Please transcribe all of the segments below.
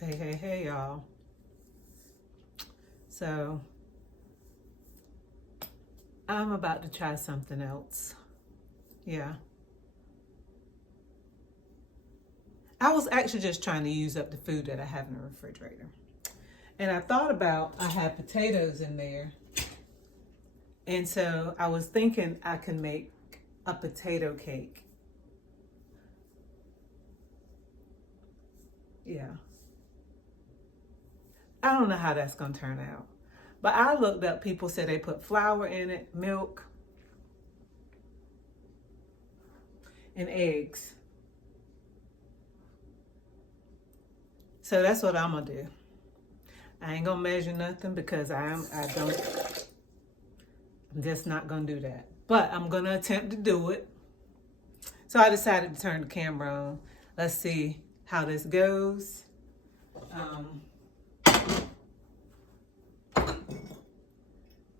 Hey, y'all. So, I'm about to try something else. Yeah. I was actually just trying to use up the food that I have in the refrigerator. And I thought about, I had potatoes in there. And so I was thinking I can make a potato cake. Yeah. I don't know how that's going to turn out. But I looked up, people said they put flour in it, milk, and eggs. So that's what I'm going to do. I ain't gonna measure nothing because I'm just not gonna do that. But I'm gonna attempt to do it. So I decided to turn the camera on. Let's see how this goes.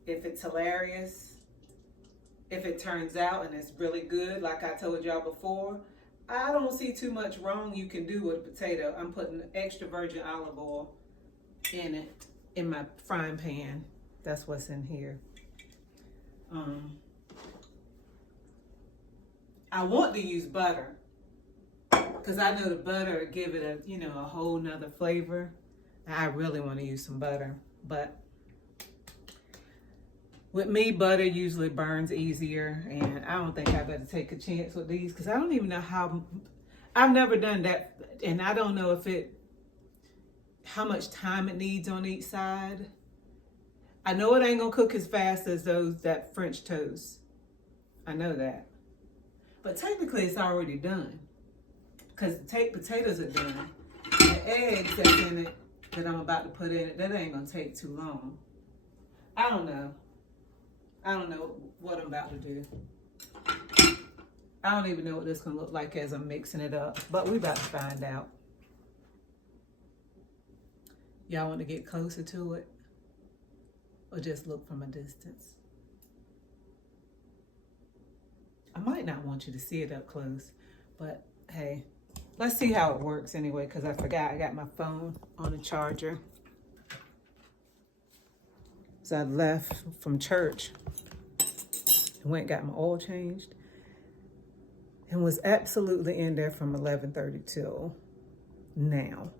If it's hilarious, if it turns out and it's really good, like I told y'all before, I don't see too much wrong you can do with a potato. I'm putting extra virgin olive oil in it, in my frying pan. That's what's in here. I want to use butter because I know the butter will give it a whole nother flavor. I really want to use some butter, but with me, butter usually burns easier, and I don't think I better take a chance with these because I don't even know how. I've never done that, and I don't know how much time it needs on each side. I know it ain't gonna cook as fast as that French toast. I know that. But technically it's already done. Because the potatoes are done. The eggs that's in it that I'm about to put in it, that ain't gonna take too long. I don't know. I don't know what I'm about to do. I don't even know what this is gonna look like as I'm mixing it up. But we about to find out. Y'all want to get closer to it? Or just look from a distance? I might not want you to see it up close, but hey, let's see how it works anyway, because I forgot I got my phone on the charger. So I left from church and went and got my oil changed and was absolutely in there from 11:30 till now.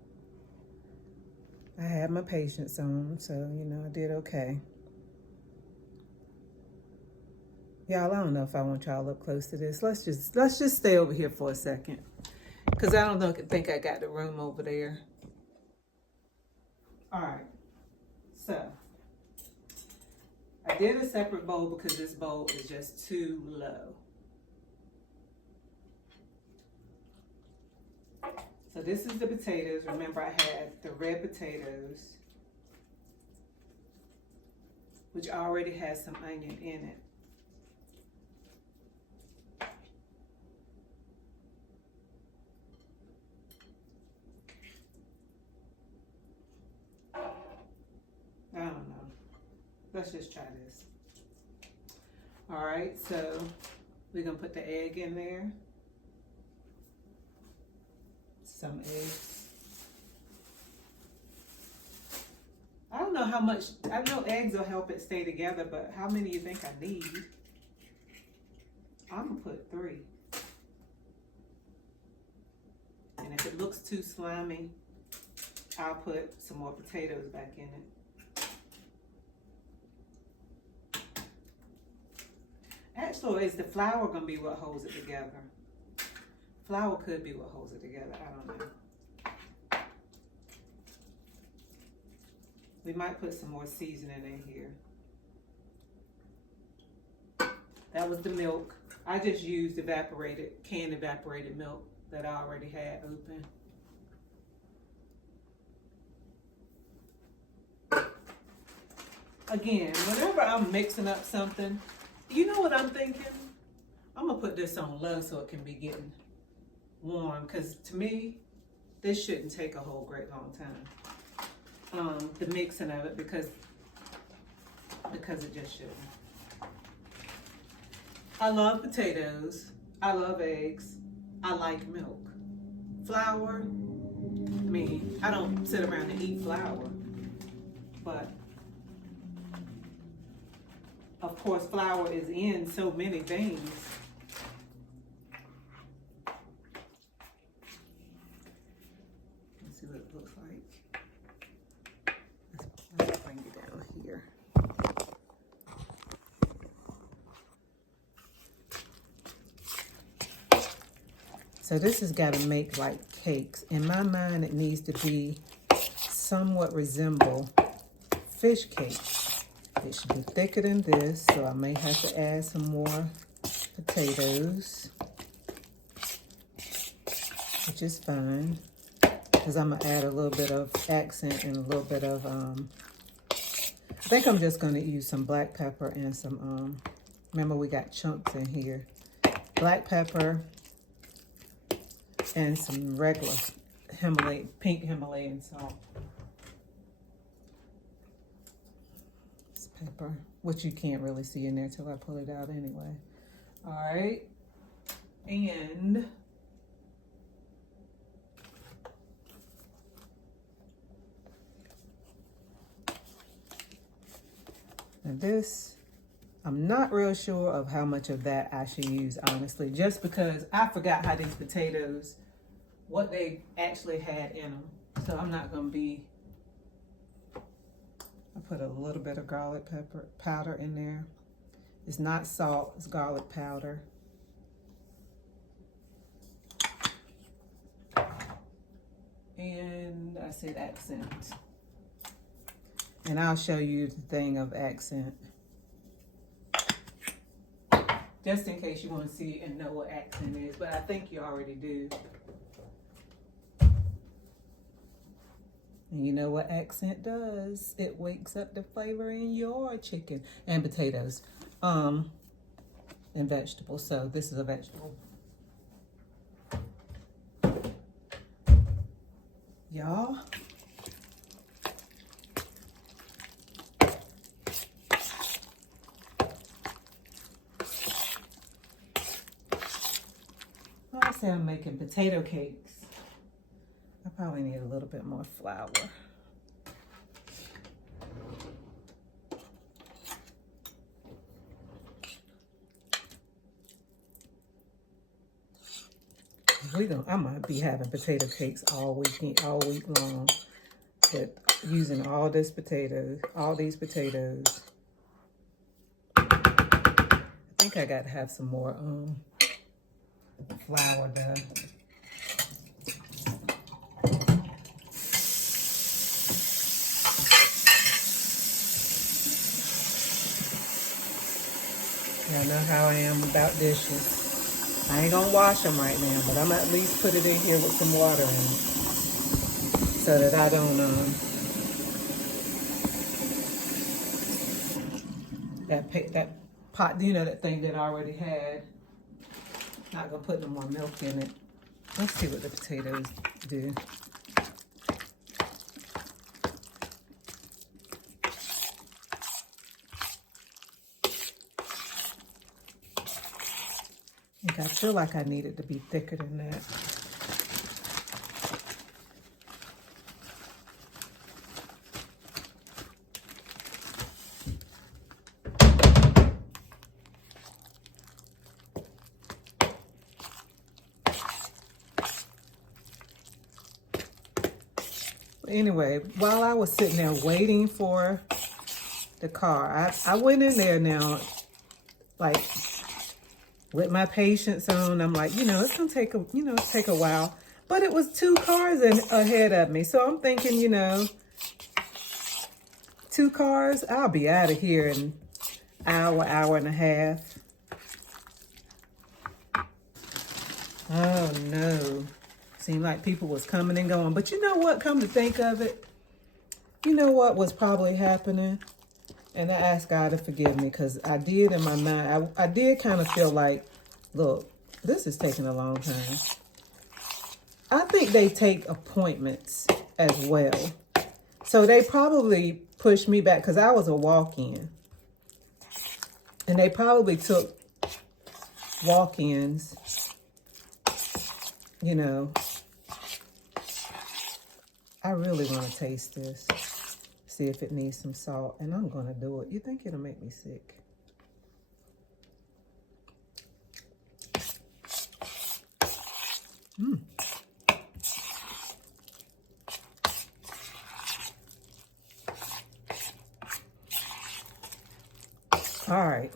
I had my patience on, so I did okay. Y'all, I don't know if I want y'all up close to this. Let's just stay over here for a second. Because I don't think I got the room over there. All right. So, I did a separate bowl because this bowl is just too low. So this is the potatoes. Remember, I had the red potatoes, which already has some onion in it. I don't know. Let's just try this. All right, so we're gonna put the egg in there. Some eggs. I don't know how much, I know eggs will help it stay together, but how many you think I need? I'm gonna put 3. And if it looks too slimy, I'll put some more potatoes back in it. Actually, is the flour gonna be what holds it together? Flour could be what holds it together, I don't know. We might put some more seasoning in here. That was the milk. I just used canned evaporated milk that I already had open. Again, whenever I'm mixing up something, you know what I'm thinking? I'm gonna put this on low so it can be getting warm, because to me, this shouldn't take a whole great long time. The mixing of it, because it just shouldn't. I love potatoes. I love eggs. I like milk. Flour, mean, I don't sit around and eat flour, but of course flour is in so many things. Let's see what it looks like. Let's bring it down here. So this has got to make like cakes. In my mind, it needs to be somewhat resemble fish cakes. It should be thicker than this, so I may have to add some more potatoes, which is fine, because I'm gonna add a little bit of accent and a little bit of, I think I'm just gonna use some black pepper and some, remember we got chunks in here. Black pepper, and some regular pink Himalayan salt. This pepper, which you can't really see in there till I pull it out anyway. All right, and this, I'm not real sure of how much of that I should use, honestly, just because I forgot how these potatoes, what they actually had in them. So I'm not gonna be, I put a little bit of garlic pepper powder in there. It's not salt, it's garlic powder. And I said accent. And I'll show you the thing of accent, just in case you want to see and know what accent is, but I think you already do. And you know what accent does? It wakes up the flavor in your chicken and potatoes, and vegetables. So this is a vegetable. Y'all, I say I'm making potato cakes. I probably need a little bit more flour. I might be having potato cakes all week long, but using all these potatoes. I think I got to have some more flour done. Y'all know how I am about dishes. I ain't gonna wash them right now, but I'm at least put it in here with some water in it, so that I don't, that pot, you know, that thing that I already had. Not gonna put no more milk in it. Let's see what the potatoes do. I feel like I need it to be thicker than that. Anyway, while I was sitting there waiting for the car, I went in there now, like, with my patience on. I'm like, you know, it's gonna take a while. But it was 2 cars ahead of me. So I'm thinking, you know, 2 cars, I'll be out of here in an hour and a half. Oh no. Seemed like people was coming and going. But you know what, come to think of it, you know what was probably happening? And I asked God to forgive me, because I did in my mind, I did kind of feel like, look, this is taking a long time. I think they take appointments as well. So they probably pushed me back, because I was a walk-in. And they probably took walk-ins, you know, I really want to taste this. See if it needs some salt. And I'm going to do it. You think it'll make me sick? All right.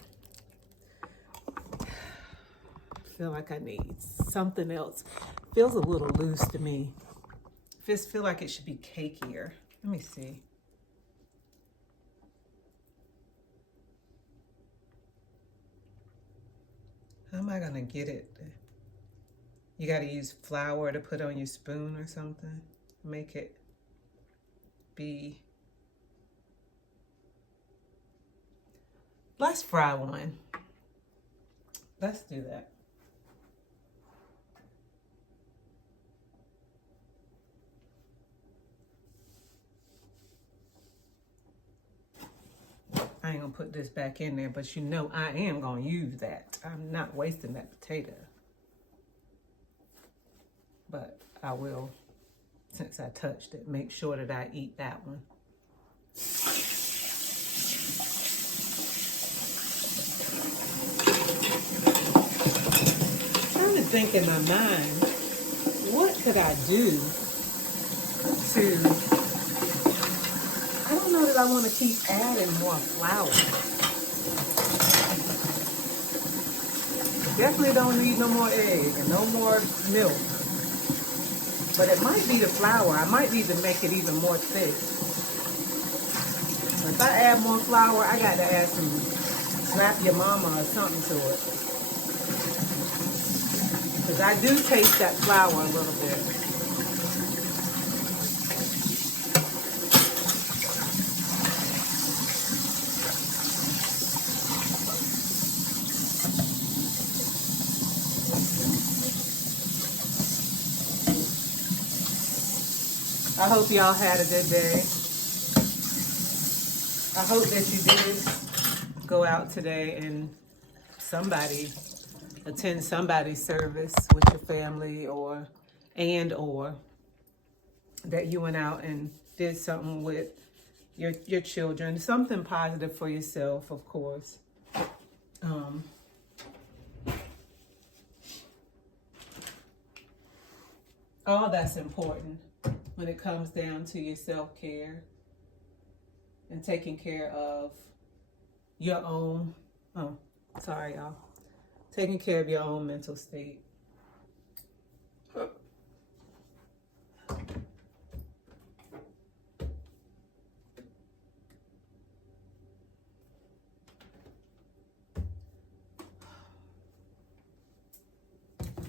Feel like I need something else. Feels a little loose to me. Feel like it should be cakier. Let me see. How am I gonna get it? You gotta use flour to put on your spoon or something. Make it be. Let's fry one. Let's do that. I ain't gonna put this back in there, but you know I am gonna use that. I'm not wasting that potato. But I will, since I touched it, make sure that I eat that one. I'm trying to think in my mind, what could I do to, I don't know that I want to keep adding more flour. Definitely don't need no more egg and no more milk. But it might be the flour. I might need to make it even more thick. But if I add more flour, I got to add some slap your mama or something to it. Because I do taste that flour a little bit. I hope y'all had a good day. I hope that you did go out today and attend somebody's service with your family or that you went out and did something with your children. Something positive for yourself, of course. All that's important when it comes down to your self-care and taking care of your own, taking care of your own mental state.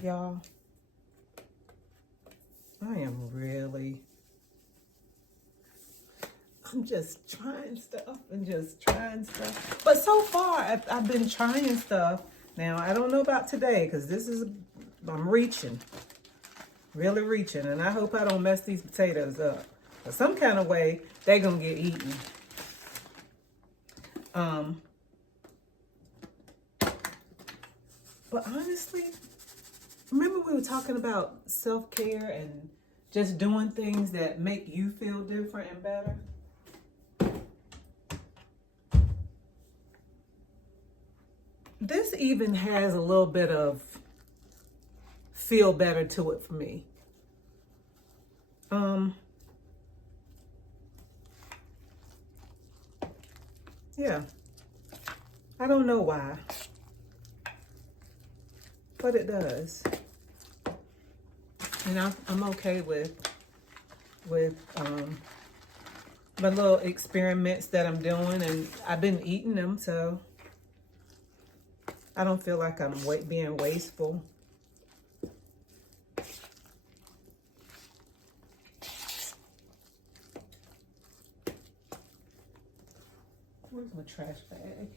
Y'all, I'm just trying stuff. But so far, I've been trying stuff. Now, I don't know about today, because I'm reaching. Really reaching. And I hope I don't mess these potatoes up. But some kind of way, they're going to get eaten. But honestly, remember we were talking about self-care and just doing things that make you feel different and better? This even has a little bit of feel better to it for me. Yeah. I don't know why, but it does. And I'm okay with my little experiments that I'm doing, and I've been eating them, so I don't feel like I'm being wasteful. Where's my trash bag?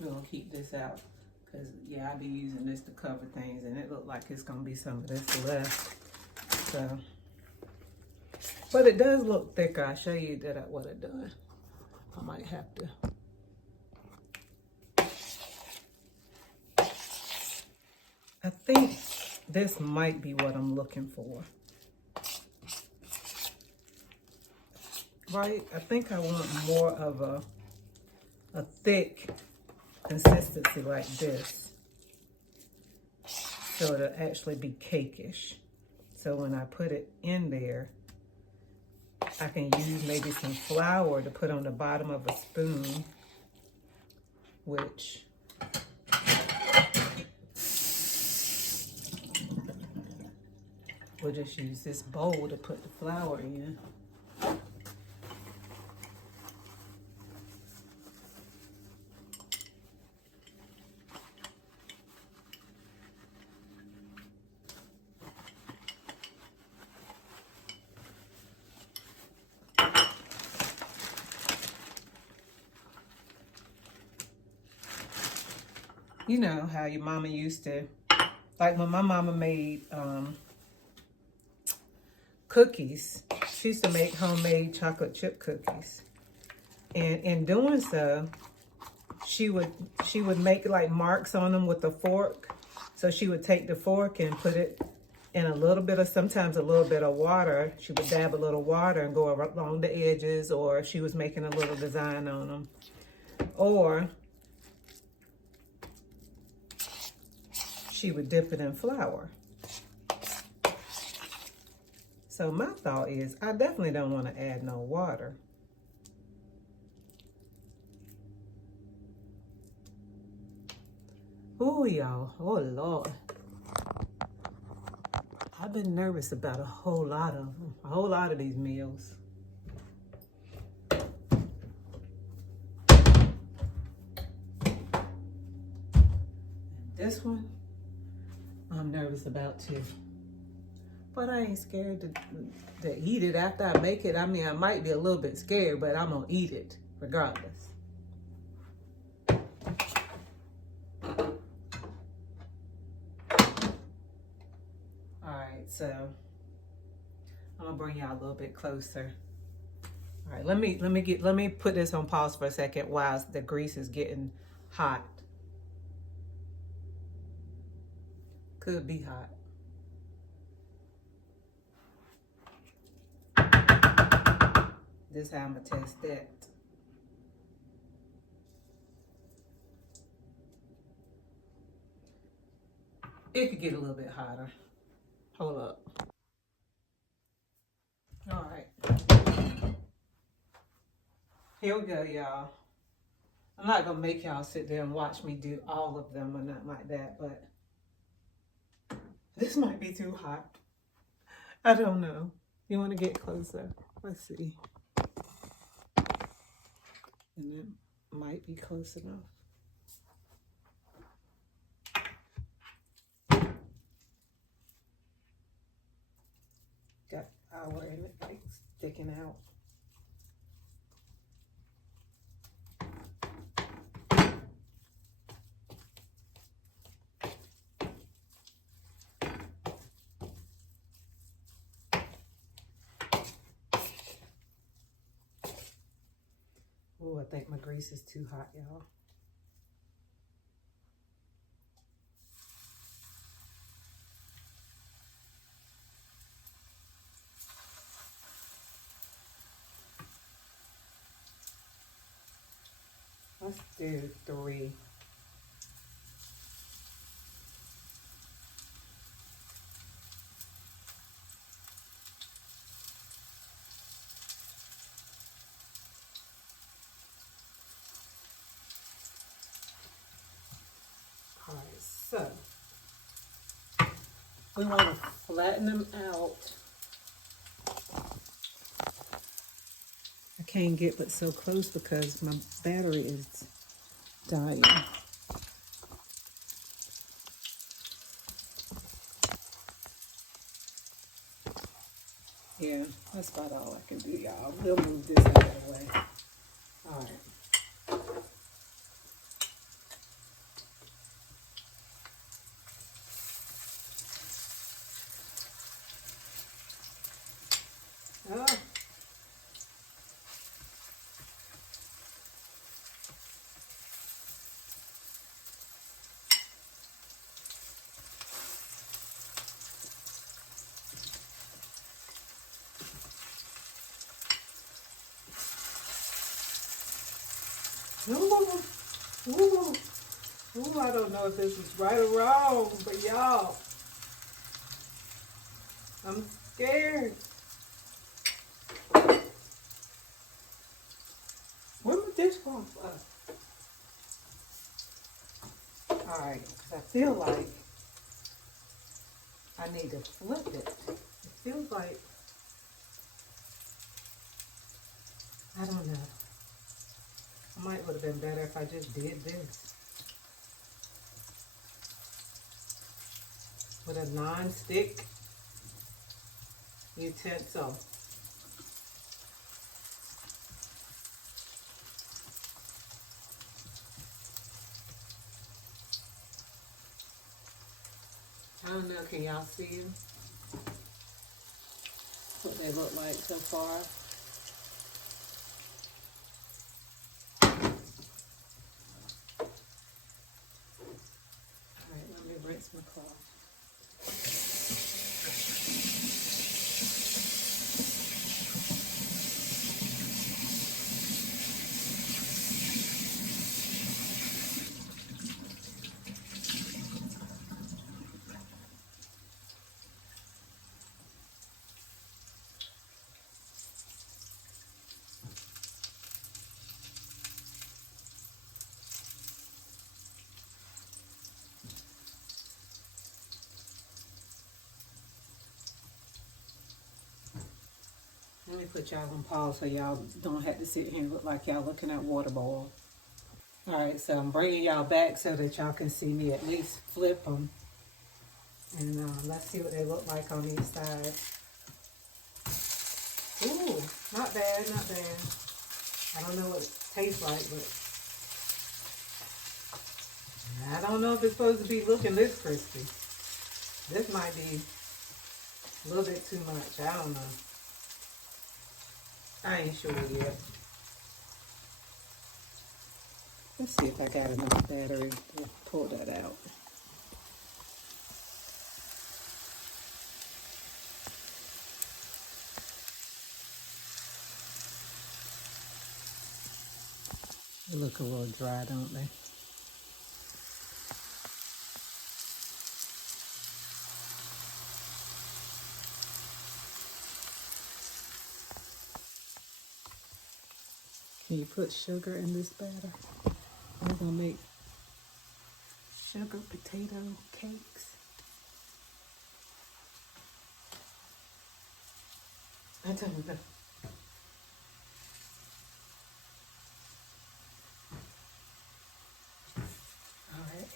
We're gonna keep this out because yeah, I'll be using this to cover things, and it looked like it's gonna be some of this left. So, but it does look thicker. I'll show you what it done. I might have to. I think this might be what I'm looking for. Right? I think I want more of a thick consistency like this. So it'll actually be cakeish. So when I put it in there, I can use maybe some flour to put on the bottom of a spoon, which we'll just use this bowl to put the flour in. You know how your mama used to, like when my mama made cookies, she used to make homemade chocolate chip cookies. And in doing so, she would make like marks on them with a fork. So she would take the fork and put it in a little bit of, sometimes a little bit of water. She would dab a little water and go along the edges, or if she was making a little design on them. Or she would dip it in flour. So my thought is, I definitely don't want to add no water. Ooh, y'all, oh Lord. I've been nervous about a whole lot of them, a whole lot of these meals. And this one, I'm nervous about too. But I ain't scared to eat it after I make it. I mean, I might be a little bit scared, but I'm gonna eat it regardless. All right, so I'm gonna bring y'all a little bit closer. All right, let me put this on pause for a second while the grease is getting hot. Could be hot. This is how I'm gonna test that. It could get a little bit hotter. Hold up. All right. Here we go, y'all. I'm not gonna make y'all sit there and watch me do all of them or nothing like that, but this might be too hot. I don't know. You wanna get closer? Let's see. And it might be close enough. Got flour in it, like sticking out. Oh, I think my grease is too hot, y'all. Let's do 3. All right, so we want to flatten them out. I can't get but so close because my battery is dying. Yeah, that's about all I can do, y'all. We'll move this out of the way. All right. Oh. Ooh, ooh, ooh, I don't know if this is right or wrong, but y'all, I'm scared. Where my dishcloth? Alright, because I feel like I need to flip it. It feels like, I don't know. I might would have been better if I just did this. With a non-stick utensil. I don't know, can y'all see them? What they look like so far. Alright, let me rinse my cloth. Let me put y'all on pause so y'all don't have to sit here and look like y'all looking at water boil. Alright, so I'm bringing y'all back so that y'all can see me at least flip them. And let's see what they look like on each side. Ooh, not bad, not bad. I don't know what it tastes like, but I don't know if it's supposed to be looking this crispy. This might be a little bit too much. I don't know. I ain't sure yet. Let's see if I got enough battery to pull that out. They look a little dry, don't they? Can you put sugar in this batter? We're gonna make sugar potato cakes. I don't know. All right.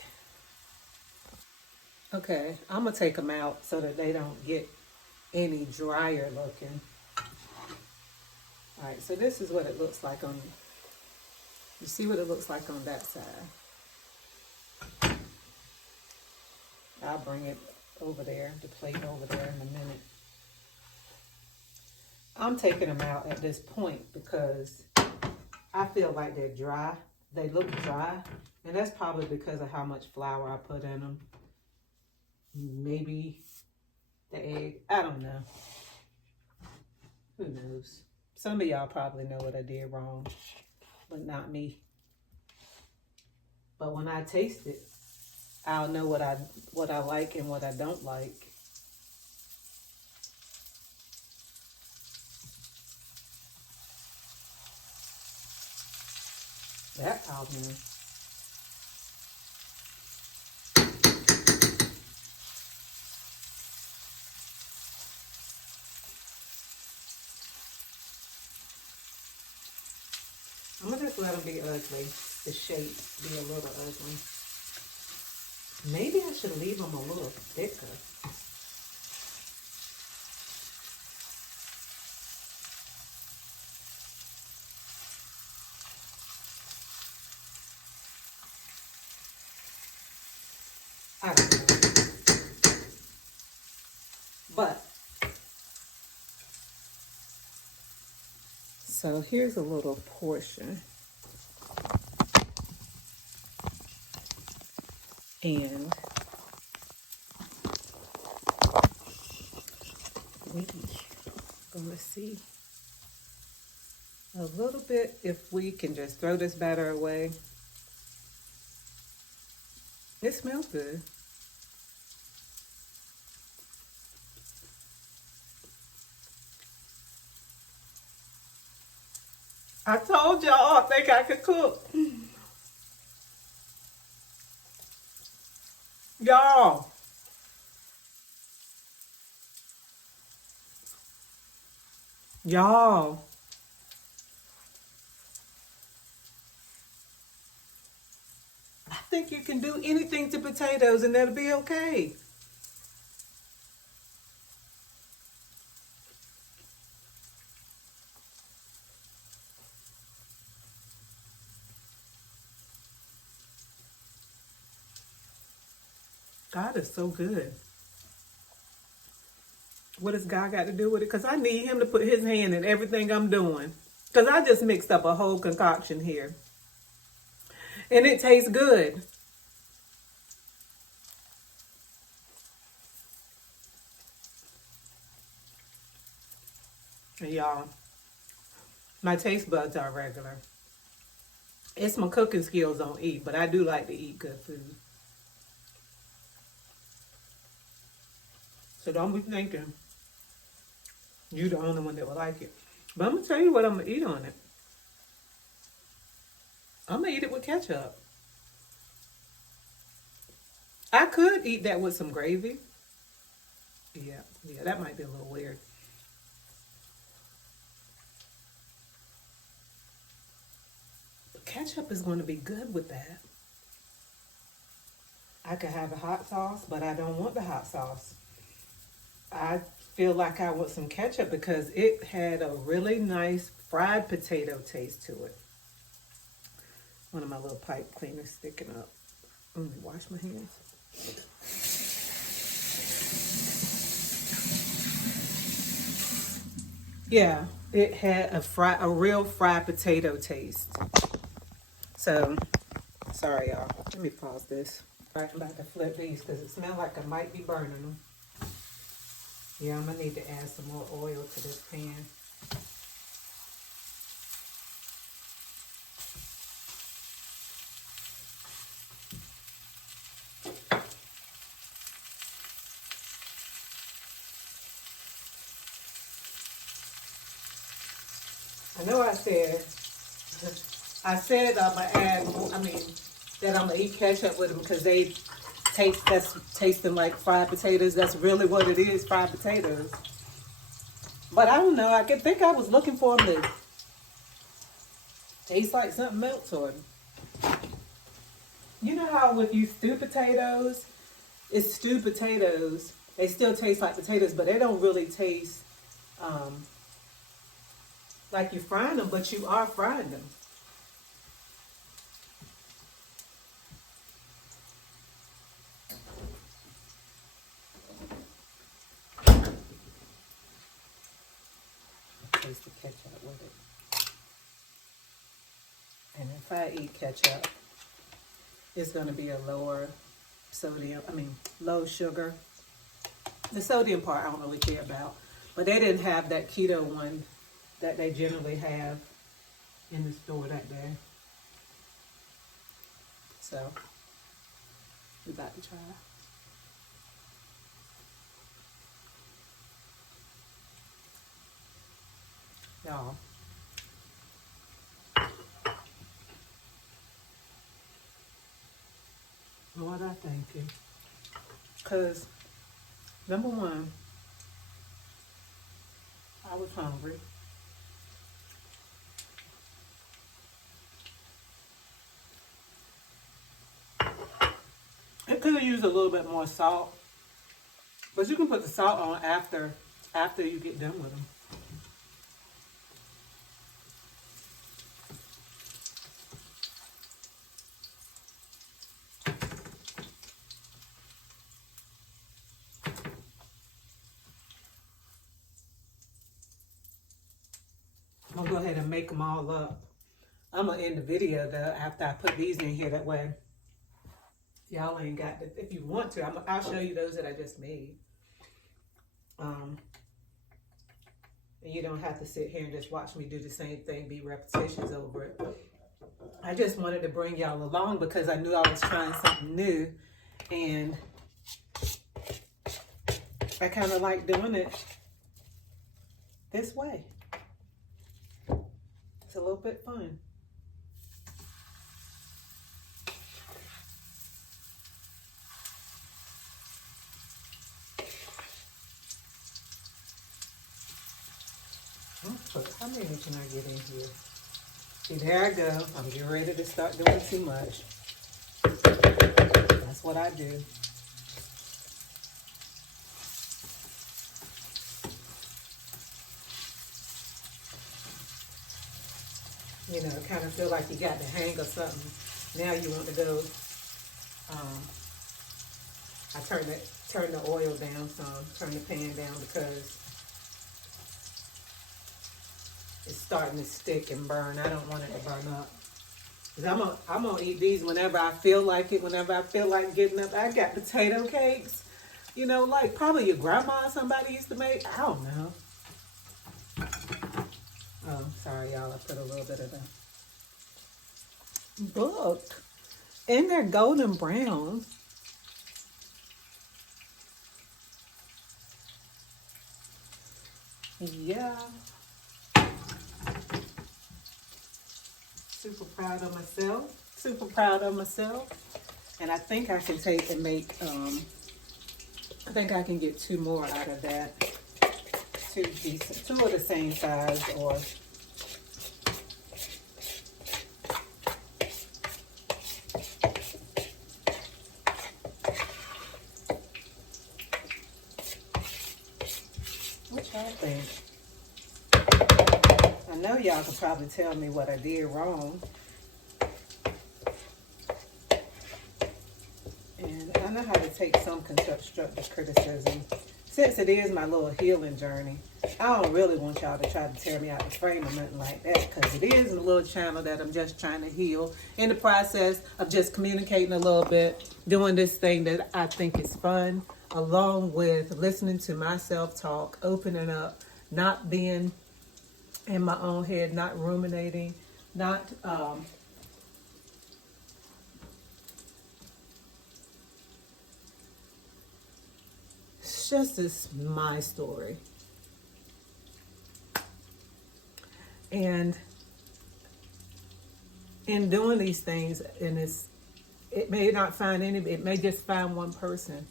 Okay, I'm gonna take them out so that they don't get any drier looking. All right, so this is what it looks like on, you see what it looks like on that side. I'll bring it over there, the plate over there in a minute. I'm taking them out at this point because I feel like they're dry. They look dry, and that's probably because of how much flour I put in them. Maybe the egg, I don't know. Who knows? Some of y'all probably know what I did wrong, but not me. But when I taste it, I'll know what I like and what I don't like. That I'll know. I'm gonna just let them be ugly. The shape be a little ugly. Maybe I should leave them a little thicker. I don't know. But, so here's a little portion. And we're gonna see a little bit, if we can just throw this batter away. It smells good. I told y'all I think I could cook. Y'all. Y'all. I think you can do anything to potatoes and that'll be okay. God is so good. What does God got to do with it? Because I need him to put his hand in everything I'm doing. Because I just mixed up a whole concoction here. And it tastes good. And y'all, my taste buds are regular. It's my cooking skills on eat, but I do like to eat good food. So don't be thinking you the only one that will like it. But I'm going to tell you what I'm going to eat on it. I'm going to eat it with ketchup. I could eat that with some gravy. Yeah, that might be a little weird. But ketchup is going to be good with that. I could have a hot sauce, but I don't want the hot sauce. I feel like I want some ketchup because it had a really nice fried potato taste to it. One of my little pipe cleaners sticking up. Let me wash my hands. Yeah, it had a real fried potato taste. So, sorry y'all. Let me pause this. All right, I'm about to flip these because it smells like I might be burning them. Yeah, I'm gonna need to add some more oil to this pan. I know I said I'm gonna add, that I'm gonna eat ketchup with them because they tasting like fried potatoes. That's really what it is, fried potatoes. But I don't know, I could think I was looking for them to taste like something else or, you know how if you stew potatoes, it's stewed potatoes, they still taste like potatoes, but they don't really taste like you're frying them, but you are frying them. Taste the ketchup with it. And if I eat ketchup, it's going to be a lower low sugar. The sodium part I don't really care about, but they didn't have that keto one that they generally have in the store that day. So, we're about to try. Y'all. Lord, I thank you. Because, number one, I was hungry. It could have used a little bit more salt. But you can put the salt on after you get done with them. I'm gonna go ahead and make them all up. I'm gonna end the video though after I put these in here. That way, y'all ain't got to. If you want to, I'll show you those that I just made. And you don't have to sit here and just watch me do the same thing, be repetitions over it. I just wanted to bring y'all along because I knew I was trying something new, and I kind of like doing it this way. It's a little bit fun. How many can I get in here? See, there I go. I'm getting ready to start doing too much. That's what I do. You know, kind of feel like you got the hang of something. Now you want to go. I turn the oil down some, turn the pan down because it's starting to stick and burn. I don't want it to burn up. Cause I'm gonna eat these whenever I feel like it. Whenever I feel like getting up, I got potato cakes. You know, like probably your grandma or somebody used to make. I don't know. Oh, sorry, y'all. I put a little bit of the book. And they're golden brown. Yeah. Super proud of myself. Super proud of myself. And I think I can take and make, I think I can get 2 more out of that. 2 decent, 2 of the same size, or what y'all think? I know y'all could probably tell me what I did wrong. And I know how to take some constructive criticism. Since it is my little healing journey, I don't really want y'all to try to tear me out the frame or nothing like that, because it is a little channel that I'm just trying to heal in the process of just communicating a little bit, doing this thing that I think is fun, along with listening to myself talk, opening up, not being in my own head, not ruminating, not it's just this my story. And in doing these things, and it may not find it may just find one person.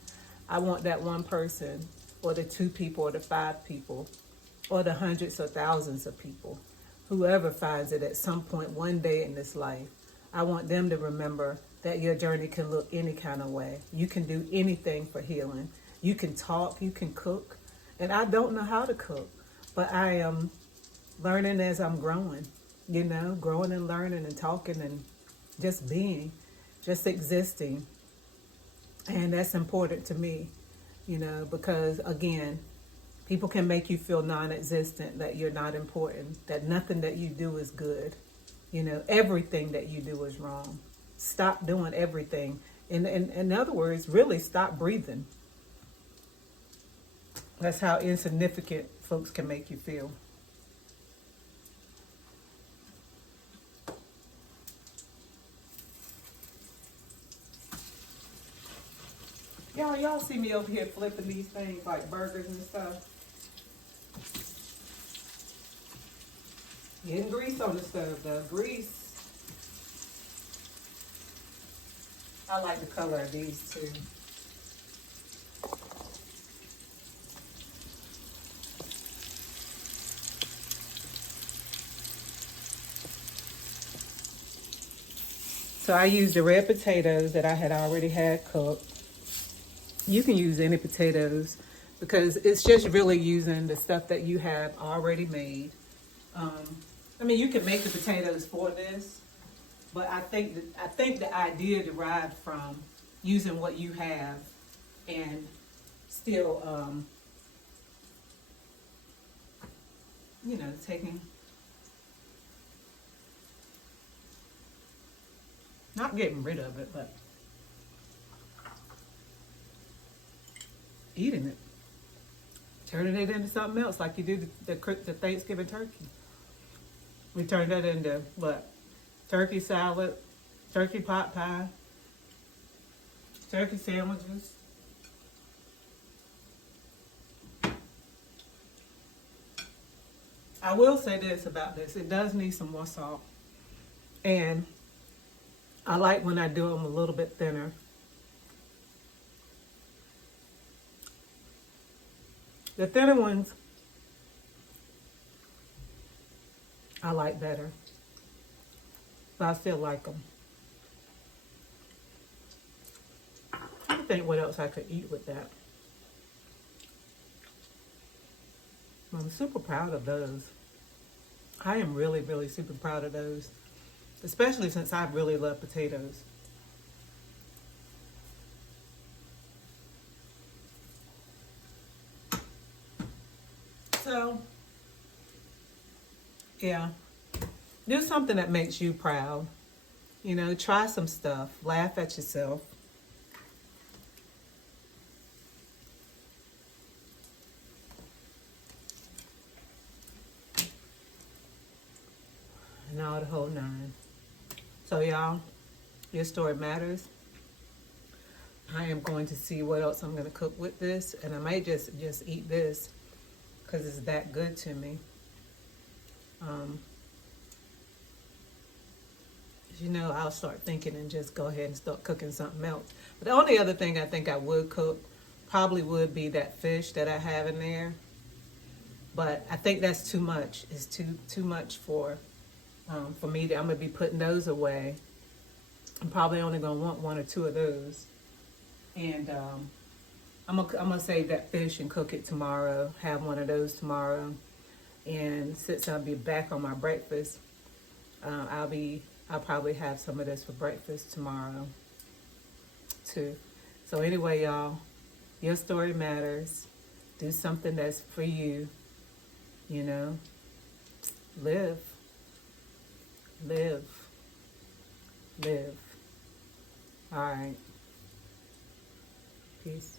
I want that one person, or the 2 people, or the 5 people, or the hundreds or thousands of people, whoever finds it at some point one day in this life. I want them to remember that your journey can look any kind of way. You can do anything for healing. You can talk, you can cook. And I don't know how to cook, but I am learning as I'm growing, you know, growing and learning and talking and just being, just existing. And that's important to me, you know, because again, people can make you feel non-existent, that you're not important, that nothing that you do is good. You know, everything that you do is wrong. Stop doing everything. In other words, really stop breathing. That's how insignificant folks can make you feel. Y'all see me over here flipping these things like burgers and stuff. Getting grease on the stove though. Grease. I like the color of these too. So I used the red potatoes that I had already had cooked. You can use any potatoes because it's just really using the stuff that you have already made. I mean, you can make the potatoes for this, but I think the idea derived from using what you have and still, you know, not getting rid of it, but eating it. turning it into something else like you do the Thanksgiving turkey. We turned that into what? Turkey salad, turkey pot pie, turkey sandwiches. I will say this about this. It does need some more salt. And I like when I do them a little bit thinner. The thinner ones, I like better. But I still like them. I think what else I could eat with that. I'm super proud of those. I am really, really super proud of those. Especially since I really love potatoes. So, yeah. Do something that makes you proud. You know, try some stuff. Laugh at yourself. And all the whole nine. So y'all, your story matters. I am going to see what else I'm going to cook with this. And I might just eat this because it's that good to me. You know, I'll start thinking and just go ahead and start cooking something else. But the only other thing I think I would cook probably would be that fish that I have in there. But I think that's too much. It's too much for me. I'm gonna be putting those away. I'm probably only gonna want 1 or 2 of those. And I'm gonna save that fish and cook it tomorrow. Have 1 of those tomorrow. And since I'll be back on my breakfast, I'll probably have some of this for breakfast tomorrow too. So anyway, y'all, your story matters. Do something that's for you. You know, live. All right. Peace.